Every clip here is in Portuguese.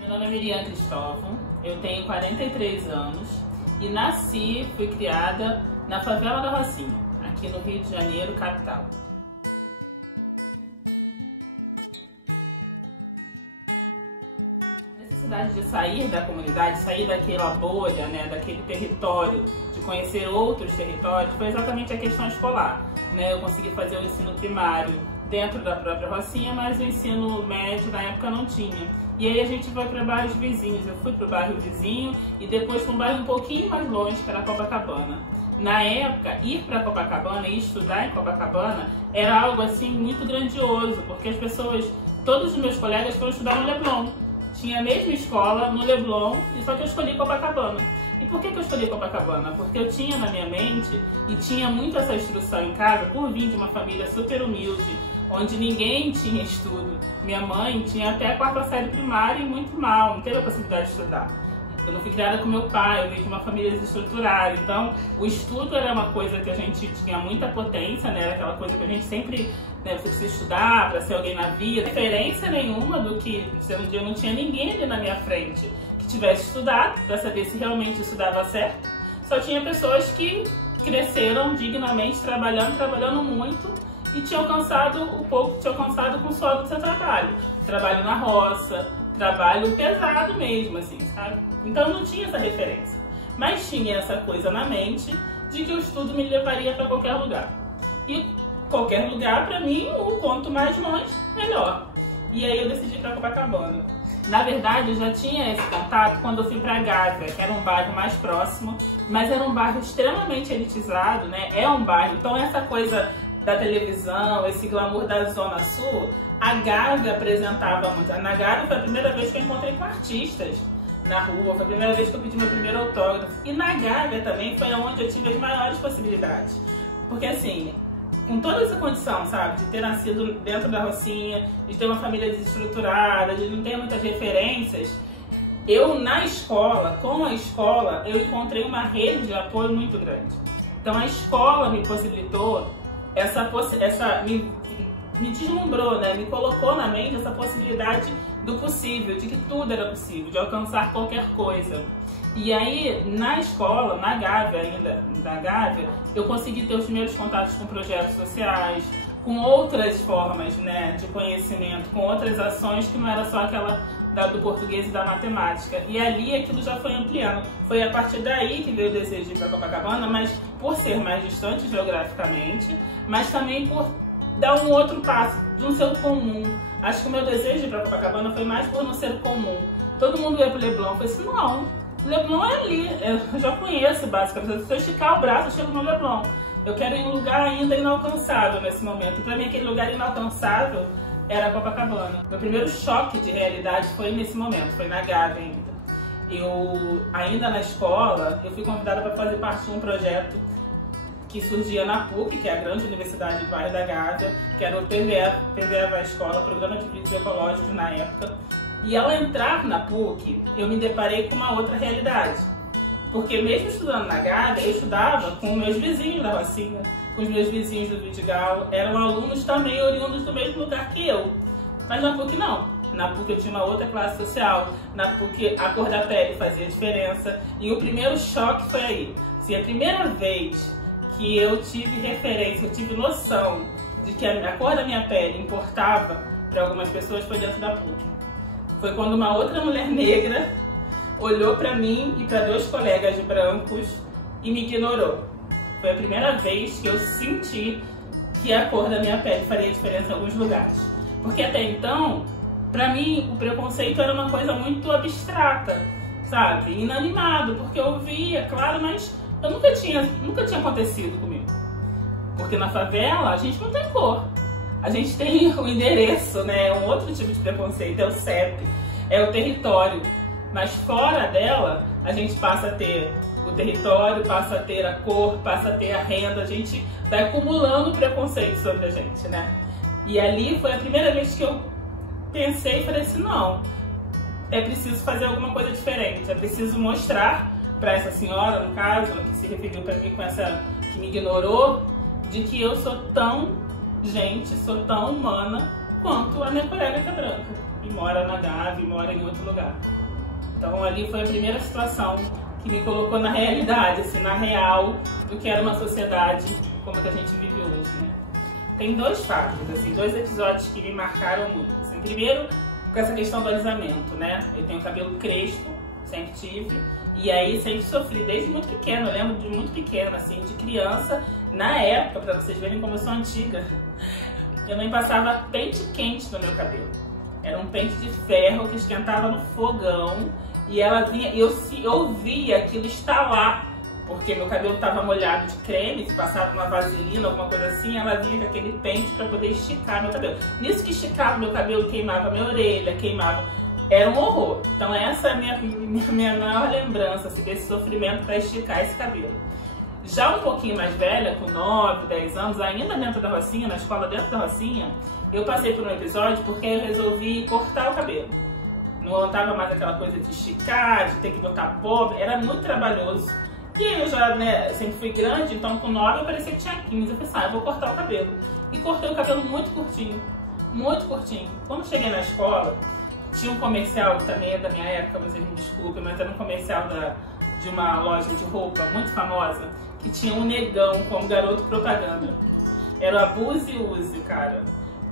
Meu nome é Miriam Cristóvão, eu tenho 43 anos e fui criada na favela da Rocinha, aqui no Rio de Janeiro, capital. A necessidade de sair da comunidade, sair daquela bolha, daquele território, de conhecer outros territórios, foi exatamente a questão escolar. Eu consegui fazer o ensino primário dentro da própria Rocinha, mas o ensino médio na época não tinha. E aí a gente foi para bairros vizinhos. Eu fui para o bairro vizinho e depois para um bairro um pouquinho mais longe, que era Copacabana. Na época, ir para Copacabana e estudar em Copacabana era algo assim muito grandioso, porque as pessoas, todos os meus colegas foram estudar no Leblon. Tinha a mesma escola no Leblon, só que eu escolhi Copacabana. E por que eu escolhi Copacabana? Porque eu tinha na minha mente, e tinha muito essa instrução em casa, por vir de uma família super humilde, onde ninguém tinha estudo. Minha mãe tinha até a 4ª série primária e muito mal, não teve a possibilidade de estudar. Eu não fui criada com meu pai, eu vim de uma família desestruturada. Então, o estudo era uma coisa que a gente tinha muita potência, era aquela coisa que a gente sempre, você precisa estudar para ser alguém na vida. Referência nenhuma do que, eu não tinha ninguém ali na minha frente que tivesse estudado para saber se realmente isso dava certo. Só tinha pessoas que cresceram dignamente, trabalhando muito, e tinha alcançado o pouco que tinha alcançado com o suor do seu trabalho. Trabalho na roça, trabalho pesado mesmo, assim, sabe? Então não tinha essa referência. Mas tinha essa coisa na mente de que o estudo me levaria para qualquer lugar. E qualquer lugar, para mim, o quanto mais longe, melhor. E aí eu decidi ir para Copacabana. Na verdade, eu já tinha esse contato quando eu fui para Gávea, que era um bairro mais próximo, mas era um bairro extremamente elitizado, É um bairro, então essa coisa da televisão, esse glamour da Zona Sul, a Gávea apresentava muito. Na Gávea foi a primeira vez que eu encontrei com artistas na rua, foi a primeira vez que eu pedi meu primeiro autógrafo. E na Gávea também foi onde eu tive as maiores possibilidades. Porque assim, com toda essa condição, sabe, de ter nascido dentro da Rocinha, de ter uma família desestruturada, de não ter muitas referências, eu na escola, com a escola, eu encontrei uma rede de apoio muito grande. Então a escola me possibilitou me deslumbrou, me colocou na mente essa possibilidade do possível, de que tudo era possível, de alcançar qualquer coisa. E aí, na escola, na Gávea ainda, eu consegui ter os primeiros contatos com projetos sociais, com outras formas, de conhecimento, com outras ações que não era só aquela do português e da matemática. E ali aquilo já foi ampliando. Foi a partir daí que veio o desejo de ir para Copacabana, mas por ser mais distante geograficamente, mas também por dar um outro passo, de um ser comum. Acho que o meu desejo de ir para Copacabana foi mais por não ser comum. Todo mundo ia para o Leblon. Eu falei assim, não, o Leblon é ali, eu já conheço basicamente. Se eu esticar o braço, eu chego no Leblon. Eu quero ir em um lugar ainda inalcançável nesse momento. E para mim aquele lugar inalcançável era Copacabana. Meu primeiro choque de realidade foi nesse momento, foi na Gávea ainda. Eu, ainda na escola, eu fui convidada para fazer parte de um projeto que surgia na PUC, que é a grande universidade do bairro da Gávea, que era o PVE vai Escola, Programa de Vídeos Ecológicos na época. E ao entrar na PUC, eu me deparei com uma outra realidade. Porque mesmo estudando na Gávea, eu estudava com meus vizinhos da Rocinha, com os meus vizinhos do Vidigal, eram alunos também oriundos do mesmo lugar que eu. Mas na PUC não. Na PUC eu tinha uma outra classe social, na PUC a cor da pele fazia diferença. E o primeiro choque foi aí. Se a primeira vez que eu tive referência, eu tive noção de que a cor da minha pele importava para algumas pessoas foi dentro da PUC. Foi quando uma outra mulher negra olhou para mim e para 2 colegas brancos e me ignorou. Foi a primeira vez que eu senti que a cor da minha pele faria diferença em alguns lugares. Porque até então, para mim, o preconceito era uma coisa muito abstrata, sabe? Inanimado, porque eu via, claro, mas eu nunca tinha acontecido comigo. Porque na favela a gente não tem cor. A gente tem o endereço, um outro tipo de preconceito, é o CEP, é o território. Mas fora dela, a gente passa a ter o território, passa a ter a cor, passa a ter a renda, a gente vai acumulando preconceito sobre a gente, E ali foi a primeira vez que eu pensei e falei assim, não, é preciso fazer alguma coisa diferente, é preciso mostrar para essa senhora, no caso, que se referiu para mim com essa, que me ignorou, de que eu sou tão gente, sou tão humana quanto a minha colega que é branca. e mora na Gávea, e mora em outro lugar. Então ali foi a primeira situação que me colocou na realidade, assim, na real, do que era uma sociedade como a que a gente vive hoje, né? Tem dois fatos, assim, dois episódios que me marcaram muito. Assim, primeiro, com essa questão do alisamento, né? Eu tenho cabelo crespo, sempre tive, e aí sempre sofri, desde muito pequena. Eu lembro de muito pequena, assim, de criança, na época, pra vocês verem como eu sou antiga, minha mãe passava pente quente no meu cabelo. Era um pente de ferro que esquentava no fogão, e ela vinha, eu via aquilo estalar, porque meu cabelo estava molhado de creme, se passava uma vaselina, alguma coisa assim, ela vinha com aquele pente para poder esticar meu cabelo. Nisso que esticava meu cabelo, queimava minha orelha, queimava... Era um horror. Então essa é a minha maior lembrança, assim, desse sofrimento para esticar esse cabelo. Já um pouquinho mais velha, com 9, 10 anos, ainda dentro da Rocinha, na escola dentro da Rocinha, eu passei por um episódio porque eu resolvi cortar o cabelo. Não tava mais aquela coisa de esticar, de ter que botar bob, era muito trabalhoso. E aí eu já, né, sempre fui grande, então com 9 eu parecia que tinha 15. Eu pensei, eu vou cortar o cabelo. E cortei o cabelo muito curtinho, muito curtinho. Quando cheguei na escola, tinha um comercial, que também é da minha época, vocês me desculpem, mas era um comercial de uma loja de roupa muito famosa, que tinha um negão como garoto propaganda. Era o Abuse e Use, cara.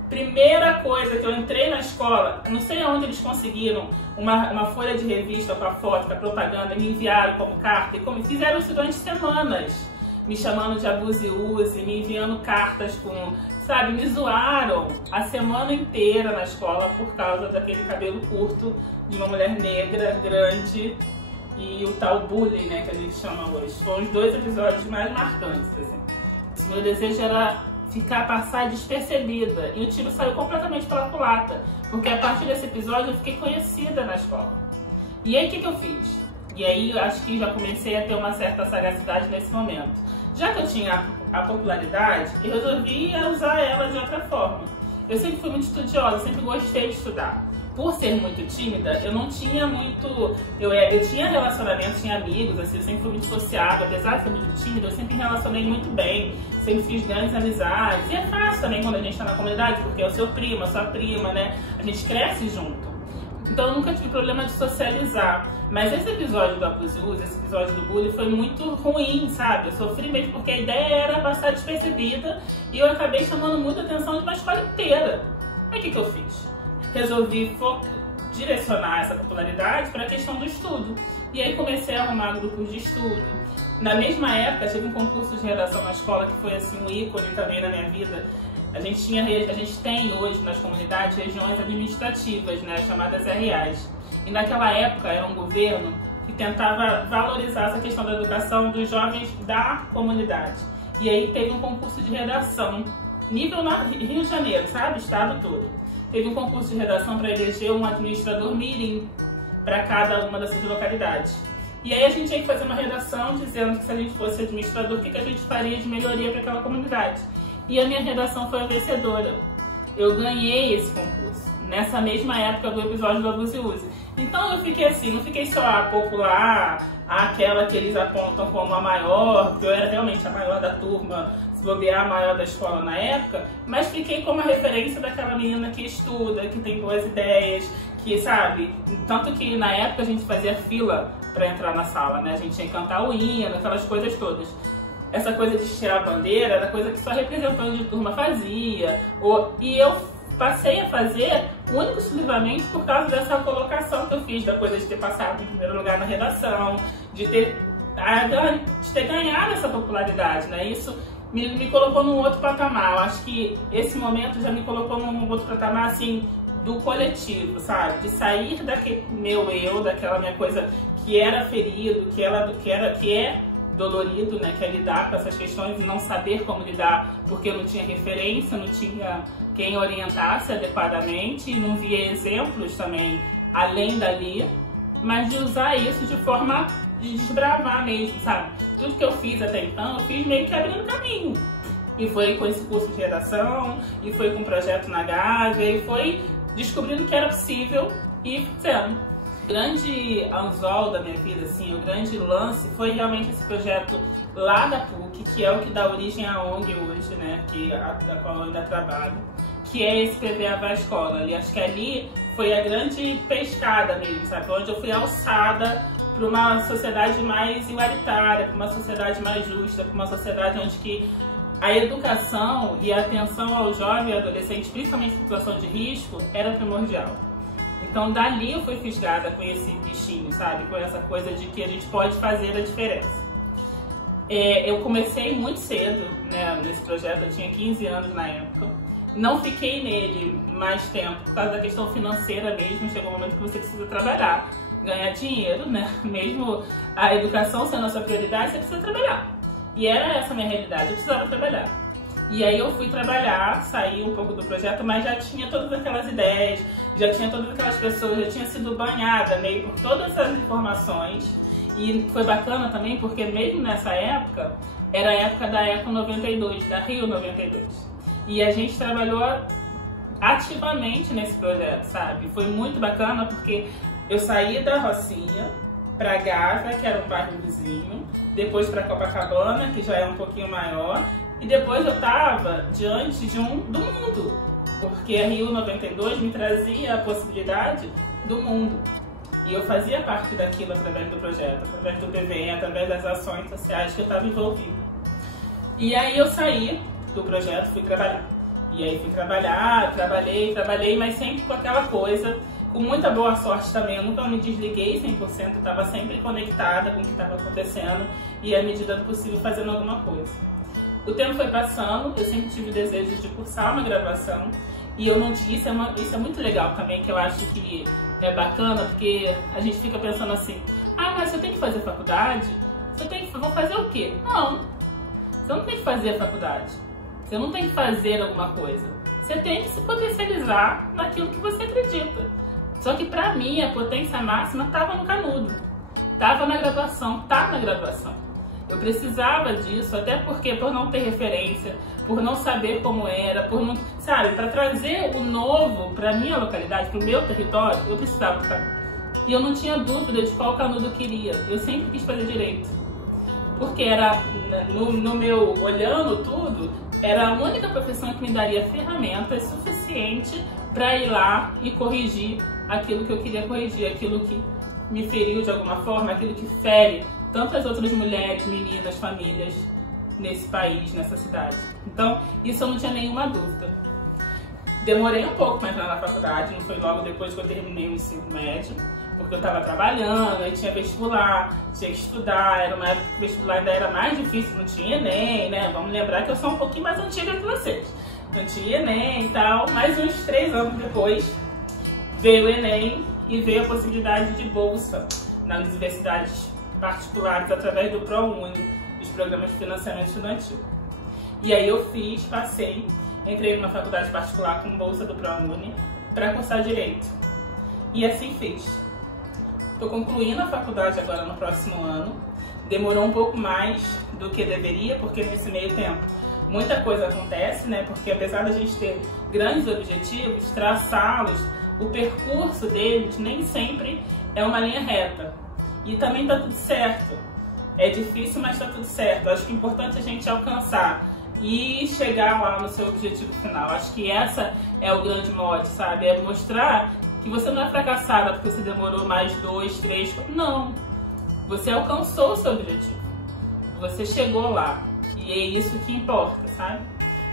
Primeira coisa que eu entrei na escola, não sei aonde eles conseguiram uma folha de revista com a foto, com a propaganda, me enviaram como carta, e fizeram isso durante semanas, me chamando de Abuse e Use, me enviando cartas com, sabe, me zoaram a semana inteira na escola por causa daquele cabelo curto de uma mulher negra, grande, e o tal bullying, né, que a gente chama hoje. Foram os dois episódios mais marcantes, assim. O meu desejo era passar despercebida, e o tiro saiu completamente pela culatra, porque a partir desse episódio eu fiquei conhecida na escola. E aí o que eu fiz? E aí eu acho que já comecei a ter uma certa sagacidade nesse momento. Já que eu tinha a popularidade, eu resolvi usar ela de outra forma. Eu sempre fui muito estudiosa, sempre gostei de estudar. Por ser muito tímida, eu não tinha muito... Eu tinha relacionamento, tinha amigos, assim, eu sempre fui muito sociável. Apesar de ser muito tímida, eu sempre me relacionei muito bem, sempre fiz grandes amizades. E é fácil também quando a gente está na comunidade, porque é o seu primo, a sua prima, né? A gente cresce junto. Então eu nunca tive problema de socializar. Mas esse episódio do Abuse e Use, esse episódio do bullying, foi muito ruim, sabe? Eu sofri mesmo porque a ideia era passar despercebida e eu acabei chamando muita atenção de uma escola inteira. Aí o que eu fiz? Resolvi direcionar essa popularidade para a questão do estudo. E aí comecei a arrumar grupos de estudo. Na mesma época, tive um concurso de redação na escola que foi assim um ícone também na minha vida. A gente tem hoje nas comunidades regiões administrativas, né, chamadas RAs. E naquela época era um governo que tentava valorizar essa questão da educação dos jovens da comunidade. E aí teve um concurso de redação, nível Rio de Janeiro, sabe? Estado todo. Teve um concurso de redação para eleger um administrador mirim para cada uma dessas localidades. E aí a gente tinha que fazer uma redação dizendo que se a gente fosse administrador, o que a gente faria de melhoria para aquela comunidade. E a minha redação foi a vencedora. Eu ganhei esse concurso, nessa mesma época do episódio do Abuse e Use. Então eu fiquei assim, não fiquei só a popular, aquela que eles apontam como a maior, porque eu era realmente a maior da turma, se bobear a maior da escola na época, mas fiquei como a referência daquela menina que estuda, que tem boas ideias, que sabe, tanto que na época a gente fazia fila para entrar na sala, né? A gente tinha que cantar o hino, aquelas coisas todas. Essa coisa de tirar a bandeira era coisa que só representante de turma fazia, e eu passei a fazer única e exclusivamente por causa dessa colocação que eu fiz, da coisa de ter passado em primeiro lugar na redação, de ter ganhado essa popularidade, né? Isso me colocou num outro patamar. Eu acho que esse momento já me colocou num outro patamar, assim, do coletivo, sabe? De sair daquele meu eu, daquela minha coisa que era ferido, que é dolorido, né? Que é lidar com essas questões e não saber como lidar, porque eu não tinha referência, não tinha quem orientasse adequadamente, não via exemplos também além dali, mas de usar isso de forma de desbravar mesmo, sabe? Tudo que eu fiz até então, eu fiz meio que abrindo caminho. E foi com esse curso de redação, e foi com o projeto na Gávea, e foi descobrindo que era possível e fazendo. O grande anzol da minha vida, assim, o grande lance foi realmente esse projeto lá da PUC, que é o que dá origem à ONG hoje, né, a qual eu ainda trabalho, que é esse PVA Vai Escola. E acho que ali foi a grande pescada mesmo, sabe? Onde eu fui alçada para uma sociedade mais igualitária, para uma sociedade mais justa, para uma sociedade onde que a educação e a atenção ao jovem e adolescente, principalmente em situação de risco, era primordial. Então dali eu fui fisgada com esse bichinho, sabe? Com essa coisa de que a gente pode fazer a diferença. Eu comecei muito cedo, né, nesse projeto, eu tinha 15 anos na época. Não fiquei nele mais tempo por causa da questão financeira mesmo. Chegou um momento que você precisa trabalhar, ganhar dinheiro, né? Mesmo a educação sendo a sua prioridade, você precisa trabalhar. E era essa a minha realidade, eu precisava trabalhar. E aí eu fui trabalhar, saí um pouco do projeto, mas já tinha todas aquelas ideias, já tinha todas aquelas pessoas, já tinha sido banhada meio por todas essas informações. E foi bacana também porque mesmo nessa época, era a época da Eco 92, da Rio 92. E a gente trabalhou ativamente nesse projeto, sabe? Foi muito bacana porque eu saí da Rocinha para Gávea, que era um bairro vizinho, depois para Copacabana, que já é um pouquinho maior, e depois eu estava diante do mundo, porque a Rio 92 me trazia a possibilidade do mundo. E eu fazia parte daquilo através do projeto, através do PVE, através das ações sociais que eu estava envolvida. E aí eu saí do projeto, fui trabalhar. E aí fui trabalhar, trabalhei, mas sempre com aquela coisa, com muita boa sorte também. Eu nunca me desliguei 100%, estava sempre conectada com o que estava acontecendo e, à medida do possível, fazendo alguma coisa. O tempo foi passando, eu sempre tive o desejo de cursar uma graduação e eu não tinha. Isso é muito legal também, que eu acho que é bacana, porque a gente fica pensando assim: ah, mas eu tenho que fazer faculdade? Vou fazer o quê? Não, você não tem que fazer a faculdade. Você não tem que fazer alguma coisa. Você tem que se potencializar naquilo que você acredita. Só que pra mim a potência máxima estava no canudo. Estava na graduação, tá na graduação. Eu precisava disso, até porque por não ter referência, por não saber como era, por não, sabe, para trazer o novo para minha localidade, para o meu território, eu precisava do canudo. E eu não tinha dúvida de qual canudo eu queria. Eu sempre quis fazer direito. Porque era, no meu olhando tudo, era a única profissão que me daria ferramentas suficientes para ir lá e corrigir aquilo que eu queria corrigir, aquilo que me feriu de alguma forma, aquilo que fere tantas outras mulheres, meninas, famílias nesse país, nessa cidade. Então, isso eu não tinha nenhuma dúvida. Demorei um pouco para entrar na faculdade, não foi logo depois que eu terminei o ensino médio, porque eu estava trabalhando, aí tinha vestibular, tinha que estudar, era uma época que o vestibular ainda era mais difícil, não tinha Enem, né? Vamos lembrar que eu sou um pouquinho mais antiga que vocês. Não tinha Enem e tal, mas uns 3 anos depois veio o Enem e veio a possibilidade de bolsa nas universidades particulares através do ProUni, dos programas de financiamento estudantil. E aí eu passei, entrei numa faculdade particular com bolsa do ProUni para cursar Direito. E assim fiz. Estou concluindo a faculdade agora no próximo ano. Demorou um pouco mais do que deveria, porque nesse meio tempo muita coisa acontece, né? Porque apesar da gente ter grandes objetivos, traçá-los, o percurso deles nem sempre é uma linha reta. E também tá tudo certo. É difícil, mas tá tudo certo. Acho que é importante a gente alcançar e chegar lá no seu objetivo final. Acho que essa é o grande mote, sabe? É mostrar que você não é fracassada porque você demorou mais 2, 3, 4. Não. Você alcançou o seu objetivo. Você chegou lá. E é isso que importa, sabe?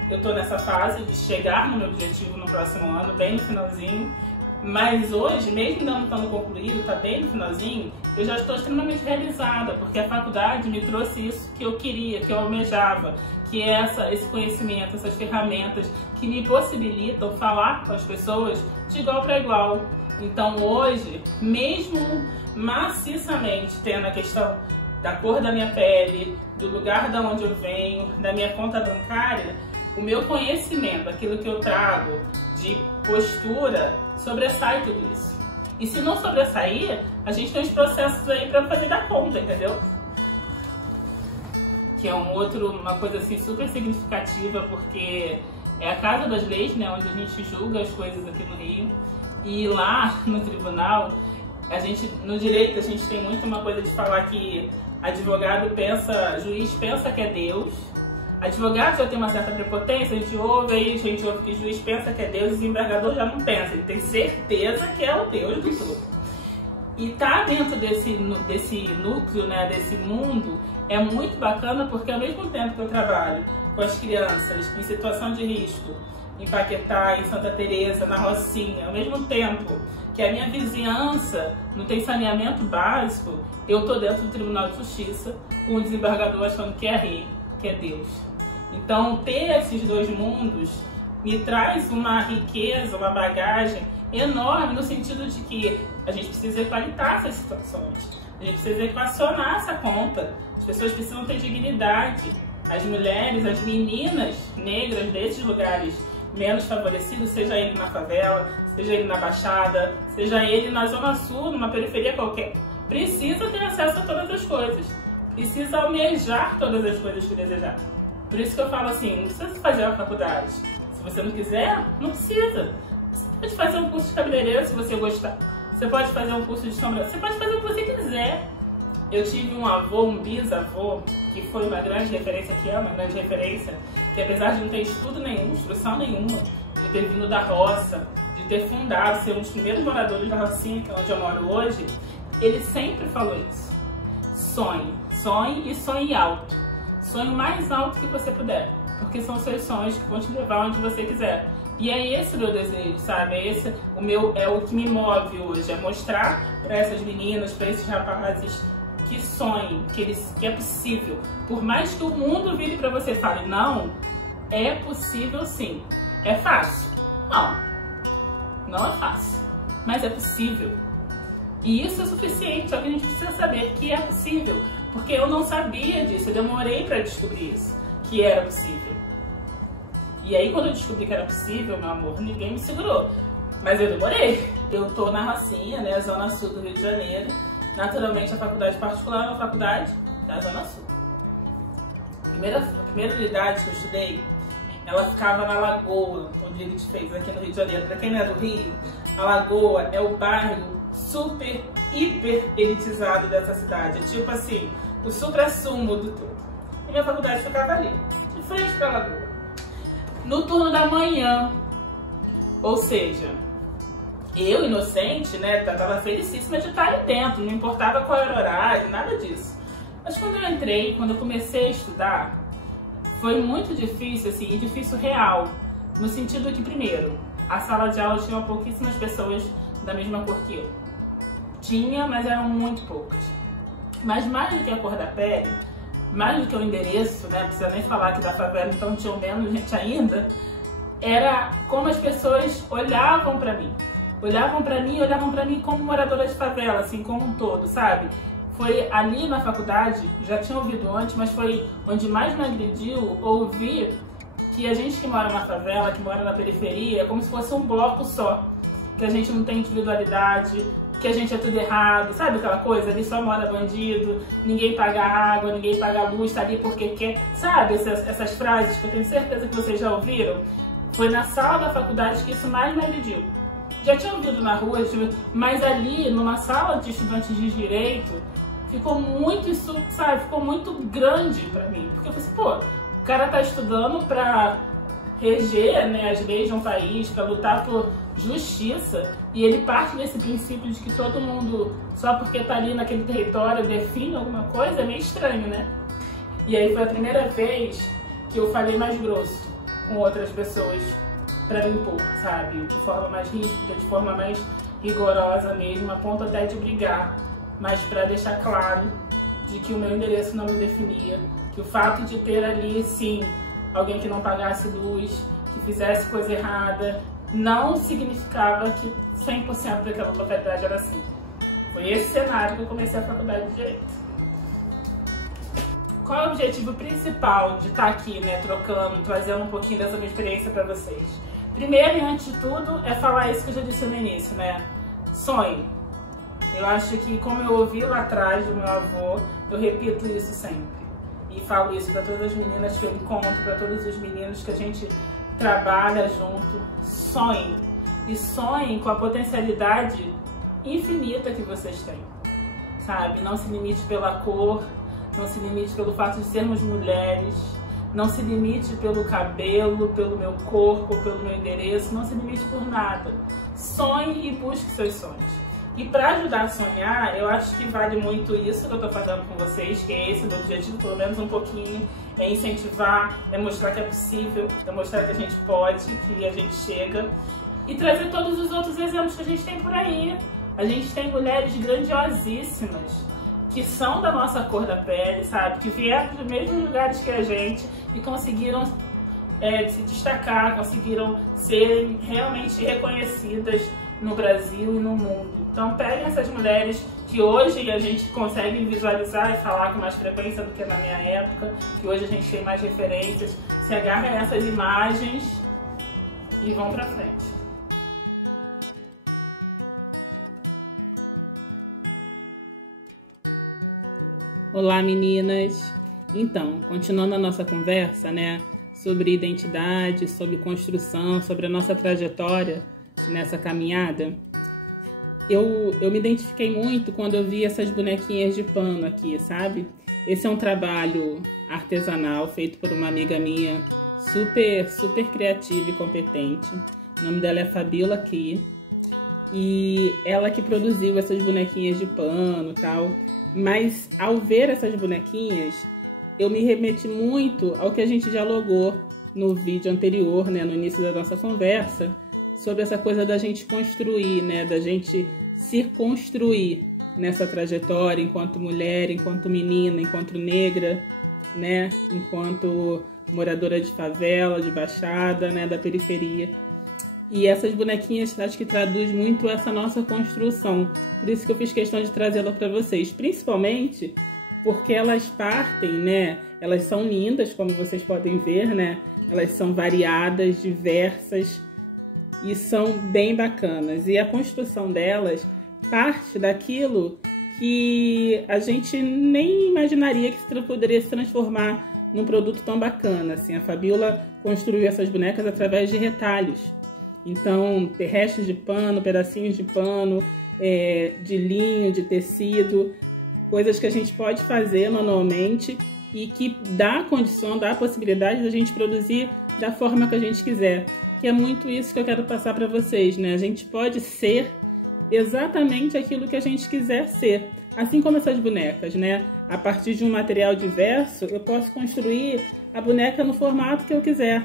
Eu tô nessa fase de chegar no meu objetivo no próximo ano, bem no finalzinho. Mas hoje, mesmo não estando concluído, tá bem no finalzinho, eu já estou extremamente realizada, porque a faculdade me trouxe isso que eu queria, que eu almejava, que é esse conhecimento, essas ferramentas que me possibilitam falar com as pessoas de igual para igual. Então hoje, mesmo maciçamente tendo a questão da cor da minha pele, do lugar de onde eu venho, da minha conta bancária, o meu conhecimento, aquilo que eu trago de postura, sobressai tudo isso. E se não sobressair, a gente tem os processos aí para fazer dar conta, entendeu? Que é uma coisa assim super significativa, porque é a casa das leis, né, onde a gente julga as coisas aqui no Rio. E lá no tribunal, no direito a gente tem muito uma coisa de falar que advogado pensa, juiz pensa que é Deus, Advogado já tem uma certa prepotência, a gente ouve que o juiz pensa que é Deus e o desembargador já não pensa, ele tem certeza que é o Deus do tudo. E tá dentro desse núcleo, né, desse mundo, é muito bacana porque ao mesmo tempo que eu trabalho com as crianças em situação de risco, em Paquetá, em Santa Teresa, na Rocinha, ao mesmo tempo que a minha vizinhança não tem saneamento básico, eu tô dentro do Tribunal de Justiça com o desembargador achando que é rei, que é Deus. Então ter esses dois mundos me traz uma riqueza, uma bagagem enorme no sentido de que a gente precisa equalizar essas situações, a gente precisa equacionar essa conta, as pessoas precisam ter dignidade, as mulheres, as meninas negras desses lugares menos favorecidos, seja ele na favela, seja ele na Baixada, seja ele na Zona Sul, numa periferia qualquer, precisa ter acesso a todas as coisas, precisa almejar todas as coisas que desejar. Por isso que eu falo assim, não precisa fazer a faculdade. Se você não quiser, não precisa. Você pode fazer um curso de cabeleireiro se você gostar. Você pode fazer um curso de sombra. Você pode fazer o que você quiser. Eu tive um avô, um bisavô, que foi uma grande referência, que é uma grande referência, que apesar de não ter estudo nenhum, instrução nenhuma, de ter vindo da roça, de ter fundado, ser um dos primeiros moradores da Rocinha, que é onde eu moro hoje, ele sempre falou isso. Sonhe, sonhe e sonhe alto. Sonhe o mais alto que você puder, porque são seus sonhos que vão te levar onde você quiser. E é esse o meu desejo, sabe? É o que me move hoje, é mostrar para essas meninas, para esses rapazes que sonhem, que é possível. Por mais que o mundo vire para você e fale, não, é possível sim. É fácil? Não, não é fácil, mas é possível. E isso é suficiente, é o que a gente precisa saber, que é possível. Porque eu não sabia disso, eu demorei para descobrir isso, que era possível. E aí quando eu descobri que era possível, meu amor, ninguém me segurou. Mas eu demorei. Eu tô na Rocinha, né, Zona Sul do Rio de Janeiro. Naturalmente a faculdade particular é uma faculdade da Zona Sul. A primeira unidade que eu estudei, ela ficava na Lagoa, onde a gente fez aqui no Rio de Janeiro. Para quem não é do Rio, a Lagoa é o bairro super, hiper elitizado dessa cidade. É tipo assim, o supra-sumo do tudo. E minha faculdade ficava ali, de frente para a Lagoa. No turno da manhã, ou seja, eu, inocente, né, tava felicíssima de estar ali dentro, não importava qual era o horário, nada disso. Mas quando eu entrei, quando eu comecei a estudar, foi muito difícil, assim, e difícil real, no sentido que, primeiro, a sala de aula tinha pouquíssimas pessoas da mesma cor que eu. Tinha, mas eram muito poucas. Mas mais do que a cor da pele, mais do que o endereço, né, não precisa nem falar que da favela então tinha menos gente ainda, era como as pessoas olhavam pra mim. Olhavam pra mim como moradora de favela, assim, como um todo, sabe? Foi ali na faculdade, já tinha ouvido antes, mas foi onde mais me agrediu ouvir que a gente que mora na favela, que mora na periferia, é como se fosse um bloco só. Que a gente não tem individualidade, que a gente é tudo errado, sabe aquela coisa? Ali só mora bandido, ninguém paga água, ninguém paga luz, tá ali porque quer. Sabe essas frases que eu tenho certeza que vocês já ouviram? Foi na sala da faculdade que isso mais me agrediu. Já tinha ouvido na rua, mas ali, numa sala de estudantes de direito, ficou muito isso, sabe? Ficou muito grande pra mim. Porque eu falei assim, pô, o cara tá estudando pra reger, né, as leis de um país, pra lutar por justiça, e ele parte desse princípio de que todo mundo, só porque tá ali naquele território, define alguma coisa, é meio estranho, né? E aí foi a primeira vez que eu falei mais grosso com outras pessoas pra me impor, sabe? De forma mais ríspida, de forma mais rigorosa mesmo, a ponto até de brigar, mas pra deixar claro de que o meu endereço não me definia, que o fato de ter ali, sim, alguém que não pagasse luz, que fizesse coisa errada, não significava que 100% daquela localidade era assim. Foi esse cenário que eu comecei a faculdade de Direito. Qual é o objetivo principal de estar aqui, né, trocando, trazendo um pouquinho dessa minha experiência para vocês? Primeiro e antes de tudo, é falar isso que eu já disse no início, né? Sonhe. Eu acho que, como eu ouvi lá atrás do meu avô, eu repito isso sempre. E falo isso para todas as meninas que eu encontro, para todos os meninos que a gente trabalha junto. Sonhem. E sonhem com a potencialidade infinita que vocês têm, sabe? Não se limite pela cor, não se limite pelo fato de sermos mulheres, Não se limite pelo cabelo, pelo meu corpo, pelo meu endereço, não se limite por nada. Sonhe e busque seus sonhos. E para ajudar a sonhar, eu acho que vale muito isso que eu estou fazendo com vocês, que é esse o meu objetivo, pelo menos um pouquinho, é incentivar, é mostrar que é possível, é mostrar que a gente pode, que a gente chega, e trazer todos os outros exemplos que a gente tem por aí. A gente tem mulheres grandiosíssimas, que são da nossa cor da pele, sabe? Que vieram dos mesmos lugares que a gente e conseguiram se destacar, conseguiram ser realmente reconhecidas no Brasil e no mundo. Então peguem essas mulheres que hoje a gente consegue visualizar e falar com mais frequência do que na minha época, que hoje a gente tem mais referências, se agarrem a essas imagens e vão pra frente. Olá meninas! Então, continuando a nossa conversa, né, sobre identidade, sobre construção, sobre a nossa trajetória nessa caminhada, eu me identifiquei muito quando eu vi essas bonequinhas de pano aqui, sabe? Esse é um trabalho artesanal feito por uma amiga minha super criativa e competente. O nome dela é Fabiola aqui. E ela que produziu essas bonequinhas de pano e tal. Mas ao ver essas bonequinhas, eu me remeti muito ao que a gente dialogou no vídeo anterior, né, no início da nossa conversa, sobre essa coisa da gente construir, né, da gente se construir nessa trajetória enquanto mulher, enquanto menina, enquanto negra, né, enquanto moradora de favela, de baixada, né, da periferia. E essas bonequinhas acho que traduz muito essa nossa construção. Por isso que eu fiz questão de trazê-la para vocês, principalmente porque elas partem, né? Elas são lindas, como vocês podem ver, né? Elas são variadas, diversas e são bem bacanas. E a construção delas parte daquilo que a gente nem imaginaria que poderia se transformar num produto tão bacana. Assim, a Fabiola construiu essas bonecas através de retalhos. Então, restos de pano, pedacinhos de pano, de linho, de tecido, coisas que a gente pode fazer manualmente e que dá a condição, dá a possibilidade da gente produzir da forma que a gente quiser. Que é muito isso que eu quero passar para vocês, né? A gente pode ser exatamente aquilo que a gente quiser ser. Assim como essas bonecas, né? A partir de um material diverso, eu posso construir a boneca no formato que eu quiser.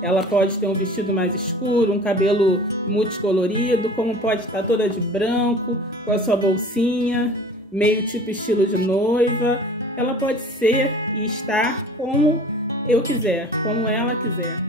Ela pode ter um vestido mais escuro, um cabelo multicolorido, como pode estar toda de branco, com a sua bolsinha, meio tipo estilo de noiva. Ela pode ser e estar como eu quiser, como ela quiser.